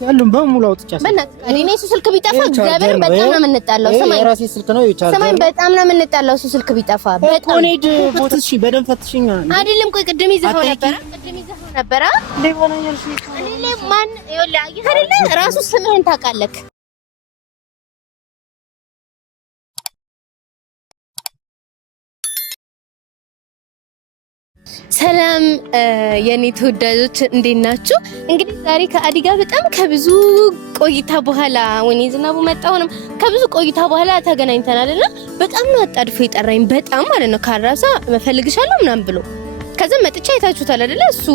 ያሉን በሙሉ አውጥቻለሁ። በእናትህ እኔ እሱ ስልክ ቢጠፋ እግዚአብሔር በጣም ነው የምንጣላው። ሰማይ የራሴ ስልክ ነው ይቻላል። ሰማይ በጣም ነው የምንጣላው። እሱ ስልክ ቢጠፋ በጣም ኮኔድ ቦትሽ በደንብ ፈትሽኛ አይደለም። ቆይ ቅድም ይዘኸው ነበረ ለማናኛልሽ እኔ ማን ይኸውልህ አይደለ ራሱ ስምህን ታውቃለህ። ሰላም የኔ ተወዳጆች እንዴት ናችሁ? እንግዲህ ዛሬ ከአዲ ጋር በጣም ከብዙ ቆይታ በኋላ ወይኔ ዝናቡ መጣውንም ከብዙ ቆይታ በኋላ ተገናኝተናልና በጣም ነው አጣድፎ የጠራኝ በጣም ማለት ነው። ካራሳ መፈልግሻለሁ ምናምን ብሎ ከዛ መጥቻ አይታችሁታል አይደለ? እሱ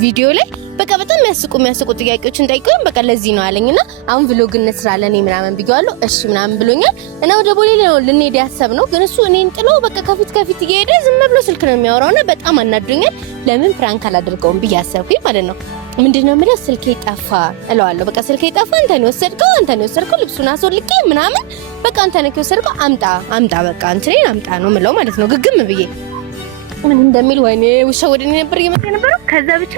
ቪዲዮ ላይ በቃ በጣም የሚያስቁ ጥያቄዎችን ጠይቀውኝ በቃ ለዚህ ነው አለኝና አሁን ቭሎግ እንስራለን እኔ ምናምን ብየዋለሁ። እሺ ምናምን ብሎኛል እና ወደ ቦሌ ነው ልንሄድ ያሰብነው። ግን እሱ እኔን ጥሎ በቃ ከፊት እየሄደ ዝም ብሎ ስልክ ነው የሚያወራውና በጣም አናዶኛል። ለምን ፕራንክ አላደርገውም ብዬ አሰብኩኝ ማለት ነው። ምንድነው የምለው ስልኬ ጠፋ እለዋለሁ። በቃ ስልኬ ጠፋ አንተ ነው የወሰድከው ልብሱን አስወልቄ ምናምን በቃ አንተ ነው የወሰድከው አምጣ በቃ እንትኔን አምጣ ነው የምለው ማለት ነው። ግግም ብዬ ምን እንደሚል ወይኔ ውሻ ወደኔ ነበር እየመጣ የነበረው። ከዛ ብቻ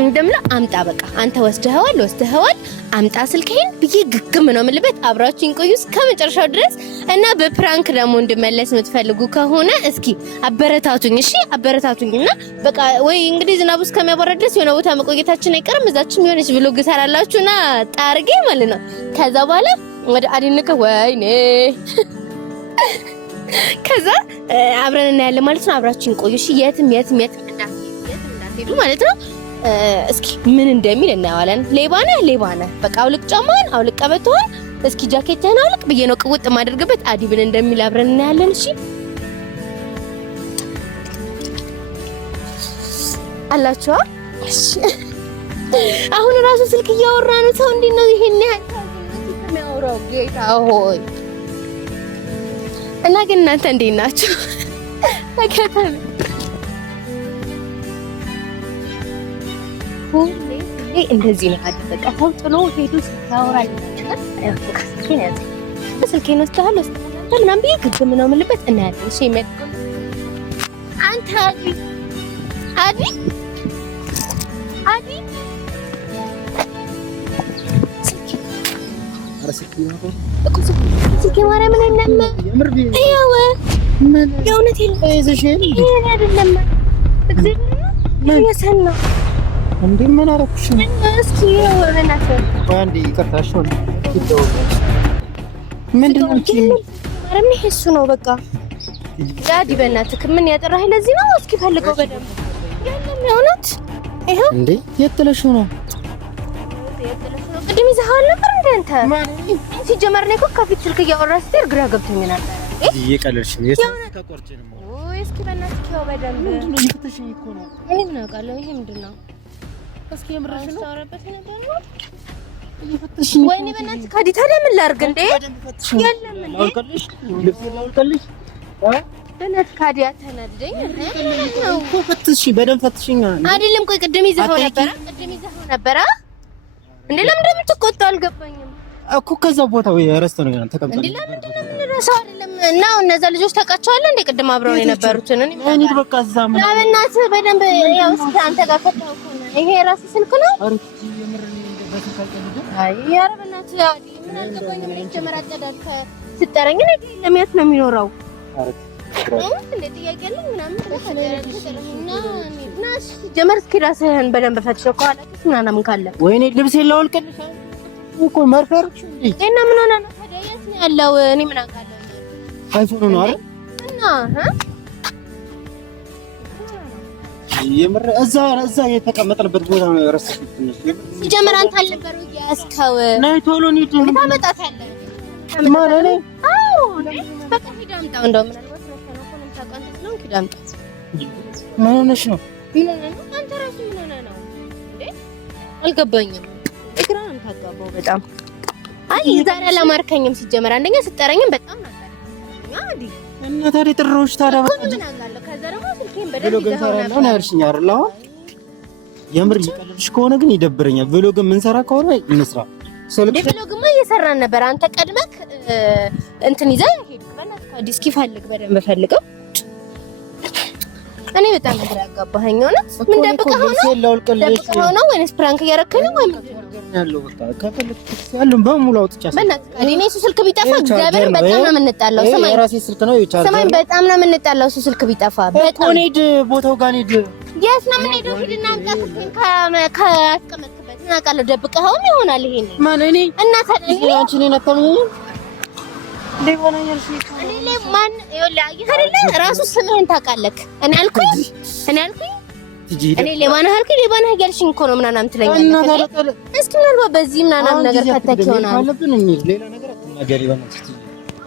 እንደምላ አምጣ በቃ አንተ ወስደኸዋል አምጣ ስልኬን ብዬ ግግም ነው የምልበት። አብራችሁኝ ቆዩ እስከ መጨረሻው ድረስ እና በፕራንክ ደግሞ እንድመለስ የምትፈልጉ ከሆነ እስኪ አበረታቱኝ። እሺ አበረታቱኝና በቃ ወይ እንግዲህ ዝናቡ እስከሚያባራ ድረስ የሆነ ቦታ መቆየታችን አይቀርም። እዛችን የሆነች ብሎግ ሰራላችሁና ጣርጌ ማለት ነው። ከዛ በኋላ ወደ አዲንከ ወይኔ ከዛ አብረን እናያለን ማለት ነው። አብራችሁኝ ቆዩ እሺ። የትም እንዳትሄዱ ማለት ነው። እስኪ ምን እንደሚል እናያለን። ሌባ ነህ በቃ አውልቅ ጫማህን አውልቅ ቀበቶህን እስኪ ጃኬትህን አውልቅ ብዬ ነው ቅውጥ ማድረግበት። አዲ ምን እንደሚል አብረን እናያለን እሺ። አላችሁ እሺ። አሁን ራሱ ስልክ እያወራ ነው። ሰው እንዴት ነው ይሄን ያህል የሚያወራው? ጌታ ሆይ እና ግን እናንተ እንዴት ናችሁ? ተከታተሉ። ሁሌ እንደዚህ ነው አይደል? በቃ ሰው ጥሎ ሄዶ ሲያወራ ይችላል። ስልኬን ወስደሃል ምናምን ብዬ ግግም ነው የምልበት። እናያለን እሺ። የሚያደርገው አንተ ስልኬ ማርያምን እናማ ይኸው የእውነት ይሄን አይደለም እግዚአብሔር ነው እንዴ ምን አረኩሽ? እስኪ ወረናተ አንዴ ይቅርታሽ ነው ምንድነው ማርያም ይሄ እሱ ነው በቃ ዳዲ በእናትህ ምን ያጠራህ ለዚህ ነው። እስኪ ፈልገው በደንብ ያለም የእውነት ይሄው እንዴ የጥለሽው ነው ቅድም ይዘሃል ነበር እንዴ አንተ? ሲጀመር ነው እኮ ከፊት ስልክ እያወራህ ስትሄድ ግራ ገብቶኛል። እየቀለድሽ ነው ተቆርጬ ነው ወይ? እስኪ በእናትህ ይኸው በደንብ ምንድነው እየፈተሽኝ እኮ ነው። እኔ ምን አውቃለሁ ይሄ ምንድነው? እስኪ የምርሽ ነው ታወራበት ነበር ነው እየፈተሽኝ። ወይኔ በእናትህ ካዲ ታዲያ ምን ላድርግ እንዴ? የለም እንዴ አውቀልሽ ልብስ ላውጣልሽ በእናትህ ካዲ አታናድደኝ ነው እኮ ፈትሽ በደንብ ፈትሽኝ አይደለም። ቆይ ቅድም ይዘኸው ነበረ እንዴ? ለምን እንደምትቆጣው አልገባኝም እኮ። ከዛ ቦታ ወይ ረስተው ነው ተቀምጠን እንዴ? ለምን እንደምንረሳው አይደለም እና እነዛ ልጆች ታውቃቸዋለህ እንዴ? ቅድም አብረው የነበሩትን እኔ በቃ እዛም ነው እናትህ በደንብ ያው እስኪ አንተ ጋር ከተውኩ ይሄ ራስ ስልክ ነው። አይ ያረ በእናትህ አዲ ምን አልገባኝም። ምን ተመራጨዳል ስጠረኝ ነው ለሚያት ነው የሚኖረው እንዴ? ጥያቄ አለኝ ምናምን ተደረገና ናሽ ጀመር እስኪ ራስህን በደንብ ፈትሸው ከኋላስ ምናምን ካለ ወይኔ ልብስ የለውልቀልሽ እኮ መርፈርሽ እንዴ? እና ምን ሆነ ነው ታዲያ? የት ነው ያለው? እኔ ምን አውቃለሁ? አይፎን ነው አይደል? እና የምር እዛ የተቀመጠበት ቦታ ነው የረሳሁት። ሲጀመር አንተ አልነበረው ያስከው ነይ ቶሎ እንሂድ። ታመጣታለህ ማለት ነው? አዎ በቃ ሂድ አምጣው። እንደው ምናልባት ነው ታውቃለህ ነው ሂድ አምጣው። ምን ሆነሽ ነው? ምን ሆነ ነው? አንተ ራሱ ምን ሆነ ነው እንዴ? አልገባኝም። እግራን ታጋባው በጣም አይ ዛሬ አላማርከኝም። ሲጀመር አንደኛ ስጠረኝም በጣም ናታለኝ አዲ እና ታዲያ ጥሩሽ ታዲያ በቃ ምን አጋለሁ። ከዛ ደግሞ ስልኬን በደንብ ይዘኸው ነው ያርሽኝ አይደል? አሁን የምር ይቀልልሽ ከሆነ ግን ይደብረኛል። ቭሎግ የምንሰራ ከሆነ እንስራ። ስልክ ቭሎግማ እየሰራን ነበር። አንተ ቀድመክ እንትን ይዘህ ሄድክ። በእናትህ አዲ እስኪ ፈልግ በደንብ ፈልገው እኔ በጣም ግራ ያጋባኸኝ ሆነ። ምን ደብቀህ ነው ወይስ ፕራንክ እያደረግህ ነው? ያለው በቃ ከፈለክ ያለው በሙሉ አውጥቻለሁ። በእናትህ እኔ እሱ ስልክ ቢጠፋ እግዚአብሔር በጣም ነው የምንጣላው። ስማኝ የራሴ ስልክ ነው ይቻላል። ስማኝ በጣም ነው የምንጣላው። እሱ ስልክ ቢጠፋ በጣም ሄድ ቦታው ጋር ሄድ። የት ነው የምንሄደው? ሂድና አምጣ ካስቀመጥክበት። እና ቃል ደብቀኸውም ይሆናል። ይሄን ማን እኔ እና ታዲያ አንቺ ነኝ አታምኚኝ? ማን ይኸውልህ ራሱ ስምህን ታውቃለህ። እኔ አልኩኝ እኔ ሌባ ነህ አልኩኝ። ሌባ ነህ እያልሽኝ እኮ ነው ምናምን ትለኛለህ። እስኪ ምናልባት በዚህ ምናምን ነገር ከተክ ይሆናል። ሌላ ነገር አትናገሪ በእናትሽ።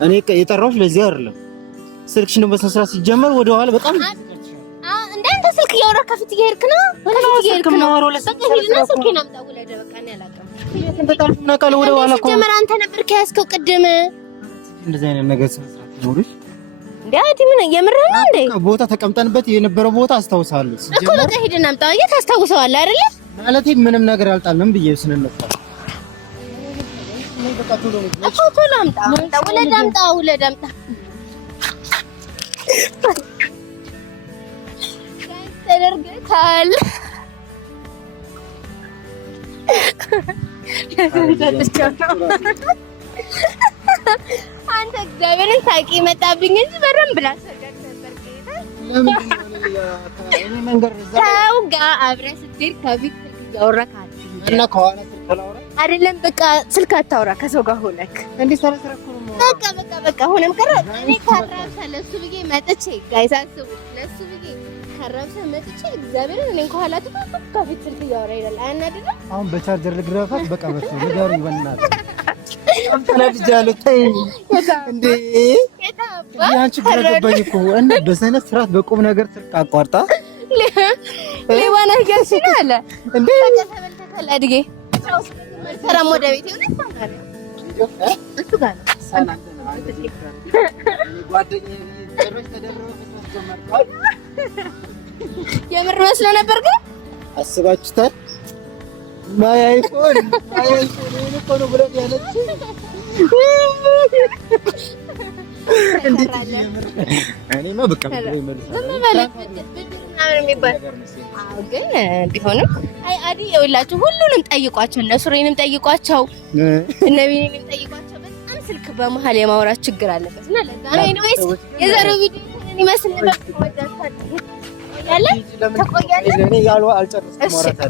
እኔ የጠራሁሽ ለዚህ አይደለም። ስልክሽን በስነ ስርዓት ሲጀመር ወደ ኋላ በጣም እንዳንተ ስልክ እያወራህ ከፊት እየሄድክ ነው። ስልኬን አምጣ ውለደ። በቃ እኔ አላውቅም። ሲጀመር አንተ ነበር ከያዝከው ቅድም። እንደዚህ አይነት ነገር ስነስርዓት ይኖርሽ እንዴ? አዲ ምን የምርህ ነው እንዴ? ቦታ ተቀምጠንበት የነበረው ቦታ አስታውሳለሁ። እኮ በቃ ሂድና አምጣው። ታስታውሰዋለህ አይደለ? ማለቴ ምንም ነገር አልጣልንም ብዬ ስንነሳ ቶሎ አምጣ። ውለድ አምጣ። ተደርገካል። አንተ እግዚአብሔርን ሳቂ መጣብኝ እንጂ በደንብ ላሰጋግ ነበር። ሰው ጋር አብረህ ስትሄድ ከፊት እያወራህ እና ከኋላ ተላውራ አይደለም። በቃ ስልክ አታውራ ከሰው ጋር ሆነክ እንዴ? ሰረሰረኩ በቃ ሆነም ቀረ። እኔ ካራብሳ ለሱ ብዬ መጥቼ ጋይስ አስቡ፣ ለሱ ብዬ ካራብሳ መጥቼ እግዚአብሔርን እኔን ከኋላ ተጣጣ ከፊት ስልክ እያወራ ይላል። አያናድድም? አሁን በቻርጀር ልግረፋት። በቃ በሱ ንገሩኝ በእናትህ ተናድጃለሁ። ተይኝ እንዴ! ያንቺ ግራ ገባኝ እኮ እና በሰነ ስርዓት በቁም ነገር ስልክ አቋርጣ ሌባ ነህ እያልሽኝ ነው አለ እንዴ? ተበልተካል። አድጌ ሰላም ወደ ቤት ይሆናል ማለት ነው። እሱ ጋር ነው የምር መስሎ ነበር ግን አስባችሁታል? ማይ አይፎን እኮ ነው ብለው ያለች እኔማ በቃ ግን ቢሆንም አዲ ይኸውላችሁ ሁሉንም ጠይቋቸው፣ እነ ሱሬንም ጠይቋቸው፣ እነ ቢኒንም ጠይቋቸው። በጣም ስልክ በመሀል የማውራት ችግር አለበት እና ለዛ ነው። ኤኒዌይስ የዛሬው ቪዲዮ ምን ይመስል ነበር?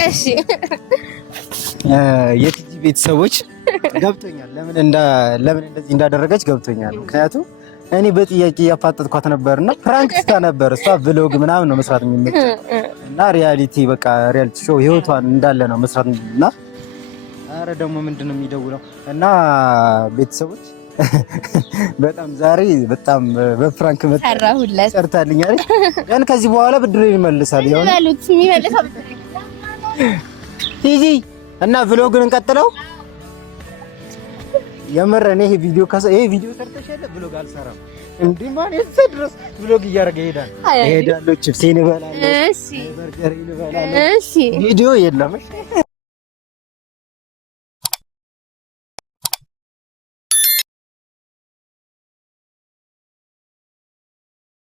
እሺ የቲጂ ቤተሰቦች ገብቶኛል፣ ለምን እንደዚህ እንዳደረገች ገብቶኛል። ምክንያቱም እኔ በጥያቄ ያፋጠጥኳት ነበርና ፕራንክ ስታ ነበር እሷ ብሎግ ምናምን ነው መስራት የሚመቸው እና ሪያሊቲ በቃ ሪያሊቲ ሾው ህይወቷን እንዳለ ነው መስራት እና አረ ደግሞ ምንድነው የሚደውለው እና ቤተሰቦች በጣም ዛሬ በጣም በፍራንክ መጣራሁለት ሰርታልኛል። ያን ከዚህ በኋላ ብድሬን ይመልሳል ይላሉት የሚመልሰው ቲጂ እና ቭሎግን እንቀጥለው። የምር እኔ ይሄ ቪዲዮ ሰርተሻል ብሎግ አልሰራም እንዴ? ማለት ድረስ ብሎግ እያደረገ ይሄዳል። ቺፕሴን እበላለሁ፣ በርገሬን እበላለሁ። ቪዲዮ የለም።